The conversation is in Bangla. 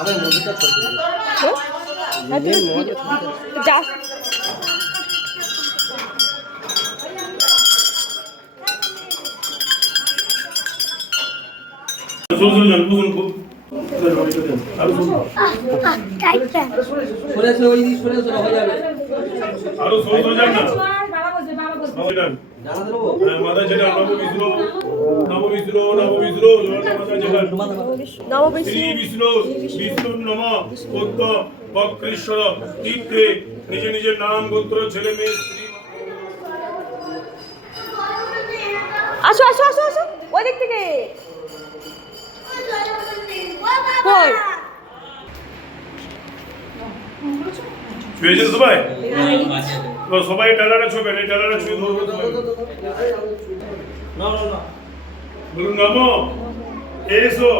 আমি মুভিটা ছোট যা নিজে নিজের নাম গোত্র ছেলে মেয়ে স্ত্রী আসো আসো আসো আসো ওই দিক থেকে কই শুয়েছেন সবাই সবাই ডালাটা ছবেন এই ডালাটা ছুঁয়ে ধরবো বলুন নমো এসো